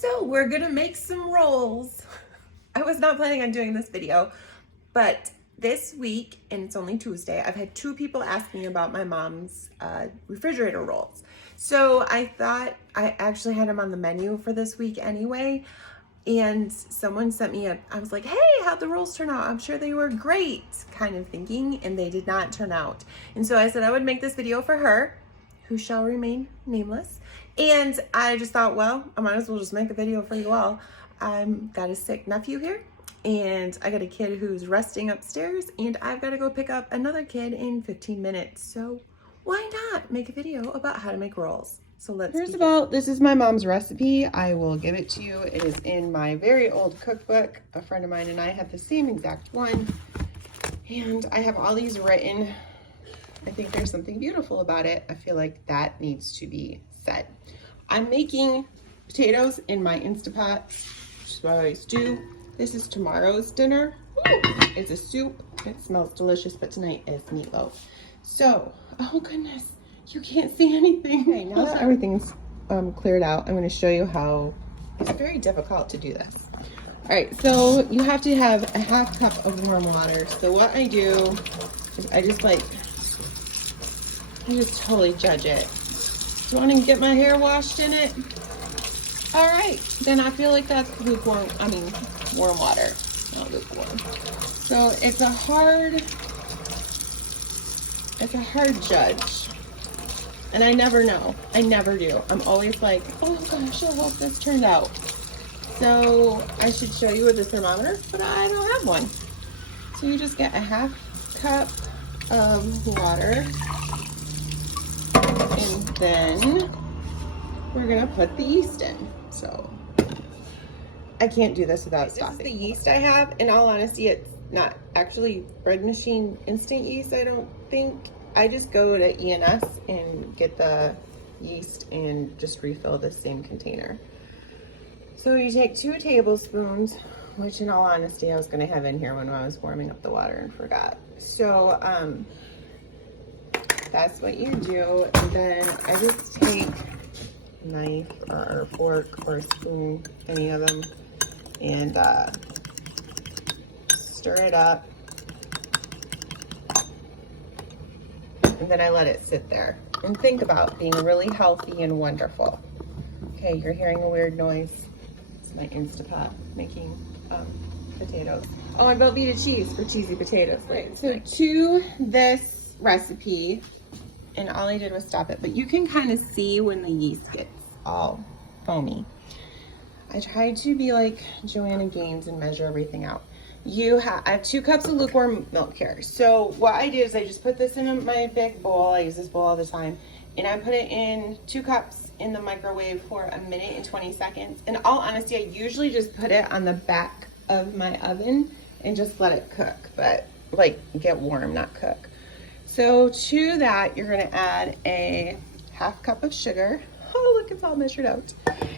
So we're gonna make some rolls. I was not planning on doing this video, but this week, and it's only Tuesday, I've had 2 people ask me about my mom's refrigerator rolls. So I thought I actually had them on the menu for this week anyway. And someone sent me I was like, hey, how'd the rolls turn out? I'm sure they were great, kind of thinking, and they did not turn out. And so I said I would make this video for her, who shall remain nameless. And I just thought, well, I might as well just make a video for you all. I've got a sick nephew here, and I got a kid who's resting upstairs, and I've got to go pick up another kid in 15 minutes. So why not make a video about how to make rolls? So let's First of all, this is my mom's recipe. I will give it to you. It is in my very old cookbook. A friend of mine and I have the same exact one. And I have all these written. I think there's something beautiful about it. I feel like that needs to be said. I'm making potatoes in my Instapot, which is what I always do. This is tomorrow's dinner. Ooh, it's a soup. It smells delicious, but tonight is meatloaf. So, oh goodness. You can't see anything. Okay, now that everything's cleared out, I'm going to show you how it's very difficult to do this. All right, so you have to have a 1/2 cup of warm water. So what I do is I just totally judge it. Do you want to get my hair washed in it? All right, then I feel like that's lukewarm. I mean, warm water, not lukewarm. So it's a hard judge. And I never know. I never do. I'm always like, oh gosh, I hope this turned out. So I should show you with the thermometer, but I don't have one. So you just get a 1/2 cup of water. And then we're gonna put the yeast in. So I can't do this without stopping. This is the yeast I have. In all honesty, it's not actually bread machine instant yeast, I don't think. I just go to E&S and get the yeast and just refill the same container. So you take 2 tablespoons, which in all honesty I was going to have in here when I was warming up the water and forgot. So that's what you do. And then I just take a knife or a fork or a spoon, any of them, and stir it up. And then I let it sit there and think about being really healthy and wonderful. Okay, you're hearing a weird noise. It's my Instapot making potatoes. Oh, and Velveeta cheese for cheesy potatoes. Right, so to this recipe, and all I did was stop it, but you can kind of see when the yeast gets all foamy. I tried to be like Joanna Gaines and measure everything out. I have 2 cups of lukewarm milk here. So what I do is I just put this in my big bowl. I use this bowl all the time. And I put it in 2 cups in the microwave for 1 minute and 20 seconds. In all honesty, I usually just put it on the back of my oven and just let it cook, but like get warm, not cook. So to that, you're gonna add a 1/2 cup of sugar. Oh, look, it's all measured out.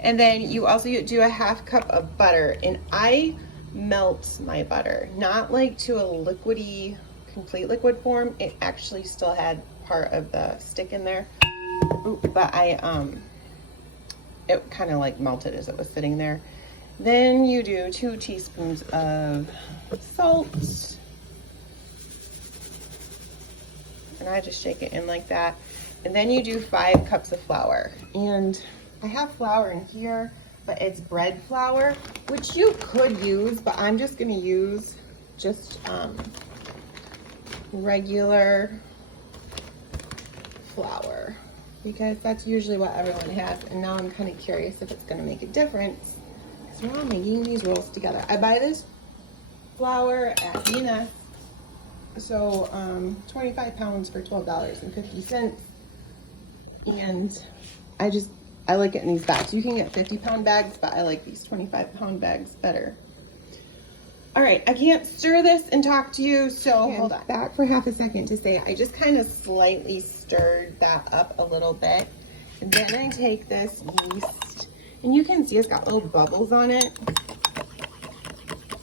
And then you also do a 1/2 cup of butter. And I melt my butter, not like to a liquidy, complete liquid form. It actually still had part of the stick in there. Ooh, but it kind of like melted as it was sitting there. Then you do 2 teaspoons of salt. And I just shake it in like that. And then you do 5 cups of flour. And I have flour in here, but it's bread flour, which you could use, but I'm just gonna use just regular flour because that's usually what everyone has. And now I'm kind of curious if it's gonna make a difference because we're all making these rolls together. I buy this flour at E&S, so 25 pounds for $12.50. And I like it in these bags. You can get 50-pound bags, but I like these 25-pound bags better. All right, I can't stir this and talk to you, so hold on. Back for 1/2 second to say I just kind of slightly stirred that up a little bit. And then I take this yeast, and you can see it's got little bubbles on it.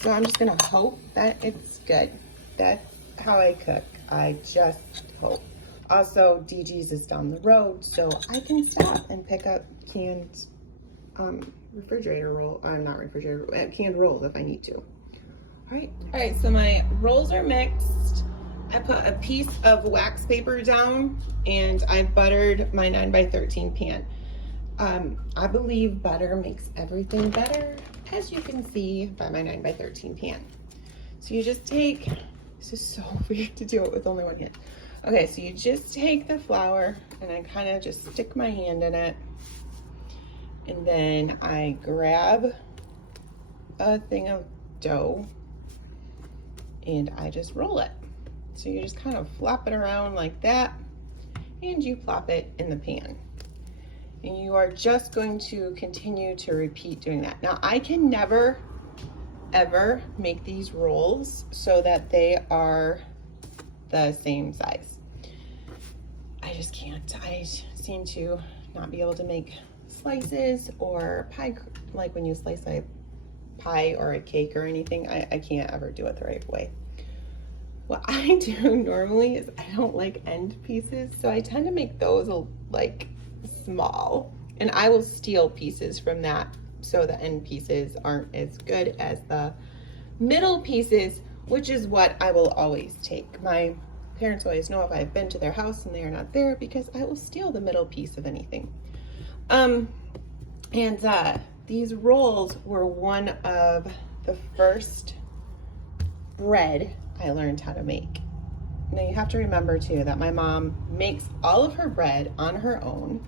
So I'm just gonna hope that it's good. That's how I cook. I just hope. Also, DG's is down the road, so I can stop and pick up canned refrigerator roll, not refrigerator, canned rolls if I need to. All right, so my rolls are mixed. I put a piece of wax paper down and I buttered my 9x13 pan. I believe butter makes everything better, as you can see by my 9x13 pan. So you just take, this is so weird to do it with only one hand. Okay, so you just take the flour and I kind of just stick my hand in it. And then I grab a thing of dough and I just roll it. So you just kind of flop it around like that and you plop it in the pan. And you are just going to continue to repeat doing that. Now I can never, ever make these rolls so that they are the same size. I just can't. I seem to not be able to make slices or pie, like when you slice a pie or a cake or anything, I can't ever do it the right way. What I do normally is I don't like end pieces, so I tend to make those like small, and I will steal pieces from that so the end pieces aren't as good as the middle pieces, which is what I will always take. My parents always know if I've been to their house and they are not there because I will steal the middle piece of anything. These rolls were one of the first bread I learned how to make. Now you have to remember too that my mom makes all of her bread on her own,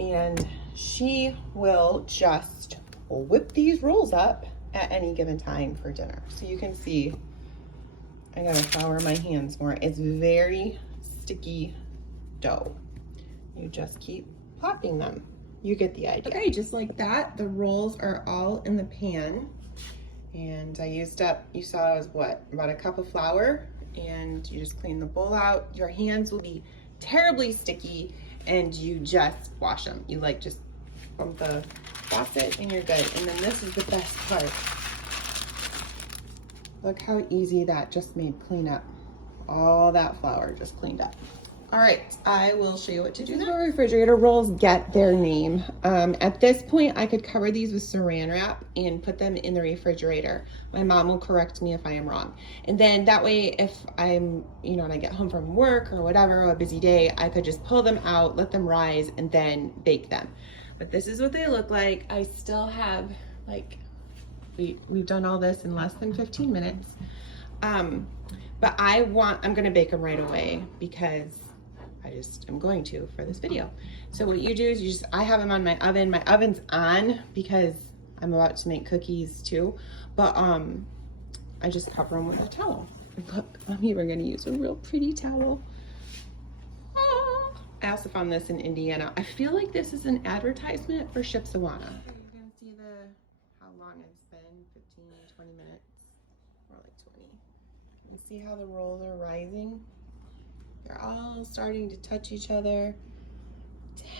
and she will just whip these rolls up at any given time for dinner. So you can see I gotta flour my hands more. It's very sticky dough. You just keep popping them. You get the idea. Okay, just like that, the rolls are all in the pan. And I used up, you saw it was what, about a cup of flour, and you just clean the bowl out. Your hands will be terribly sticky and you just wash them. You like just pump the faucet and you're good. And then this is the best part. Look how easy that just made clean up. All that flour just cleaned up. All right, I will show you what to do now. Refrigerator rolls get their name. At this point, I could cover these with saran wrap and put them in the refrigerator. My mom will correct me if I am wrong. And then that way, if I'm, when I get home from work or whatever, or a busy day, I could just pull them out, let them rise, and then bake them. But this is what they look like. I still have, we've done all this in less than 15 minutes. But I'm gonna bake them right away because I just am going to for this video. So what you do is I have them on my oven. My oven's on because I'm about to make cookies too. But I just cover them with a towel. Look, I'm even gonna use a real pretty towel. Oh. I also found this in Indiana. I feel like this is an advertisement for Shipsawana. You can see how long it's been, 15, 20 minutes, more like 20. You see how the rolls are rising? They're all starting to touch each other.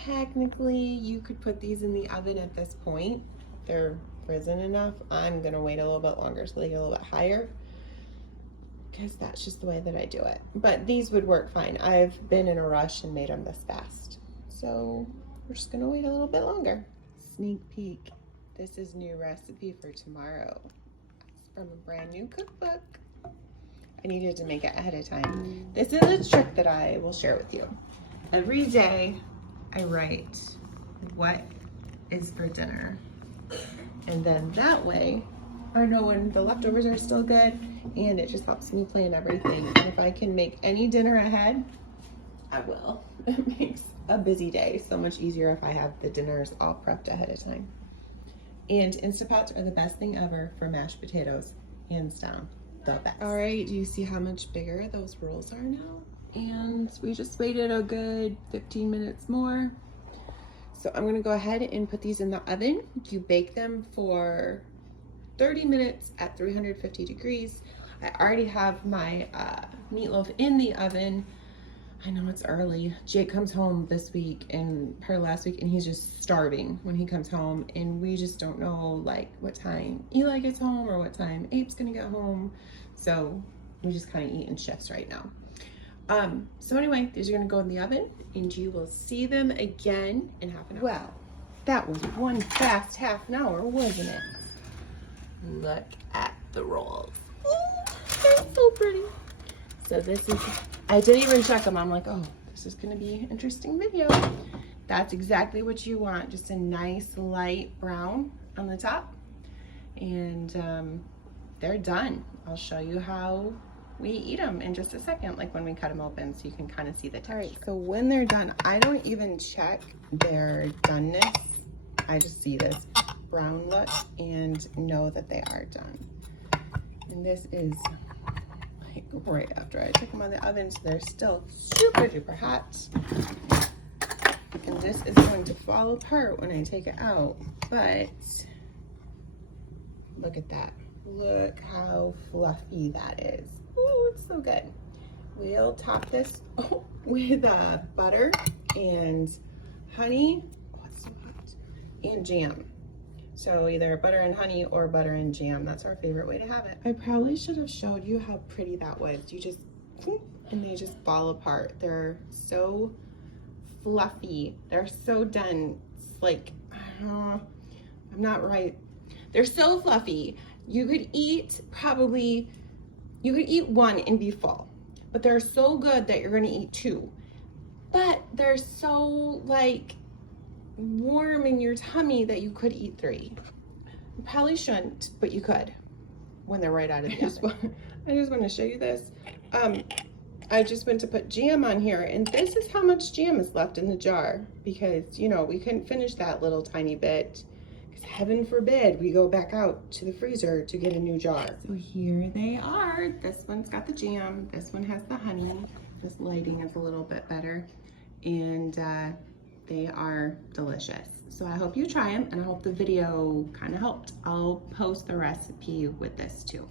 Technically, you could put these in the oven at this point. They're risen enough. I'm gonna wait a little bit longer so they get a little bit higher because that's just the way that I do it. But these would work fine. I've been in a rush and made them this fast. So we're just gonna wait a little bit longer. Sneak peek. This is new recipe for tomorrow. It's from a brand new cookbook. I needed to make it ahead of time. This is a trick that I will share with you. Every day I write what is for dinner. And then that way I know when the leftovers are still good, and it just helps me plan everything. And if I can make any dinner ahead, I will. It makes a busy day so much easier if I have the dinners all prepped ahead of time. And Instapots are the best thing ever for mashed potatoes, hands down. All right, do you see how much bigger those rolls are now? And we just waited a good 15 minutes more. So I'm gonna go ahead and put these in the oven. You bake them for 30 minutes at 350 degrees. I already have my meatloaf in the oven. I know it's early. Jake comes home this week and last week, and he's just starving when he comes home, and we just don't know what time Eli gets home or what time Ape's gonna get home. So we just kind of eat in shifts right now. So anyway, these are gonna go in the oven and you will see them again in half an hour. Well, That was one fast half an hour, wasn't it? Look at the rolls. Oh, they're so pretty. So this is, I didn't even check them. I'm like, oh, this is gonna be an interesting video. That's exactly what you want. Just a nice light brown on the top. And they're done. I'll show you how we eat them in just a second, like when we cut them open, so you can kind of see the texture. All right, so when they're done, I don't even check their doneness. I just see this brown look and know that they are done. And this is like right after I took them out of the oven, so they're still super duper hot. And this is going to fall apart when I take it out, but look at that. Look how fluffy that is. Oh, it's so good. We'll top this with butter and honey. Oh, it's so hot. And jam. So either butter and honey or butter and jam. That's our favorite way to have it. I probably should have showed you how pretty that was. You just, and they just fall apart. They're so fluffy. They're so dense. Like, I'm not right. They're so fluffy. You could eat one and be full, but they're so good that you're gonna eat two. But they're so like warm in your tummy that you could eat three. You probably shouldn't, but you could when they're right out of the oven. I just want to show you this. I just went to put jam on here, and this is how much jam is left in the jar, because you know we couldn't finish that little tiny bit. Heaven forbid we go back out to the freezer to get a new jar. So here they are. This one's got the jam. This one has the honey. This lighting is a little bit better. And they are delicious. So I hope you try them, and I hope the video kind of helped. I'll post the recipe with this too.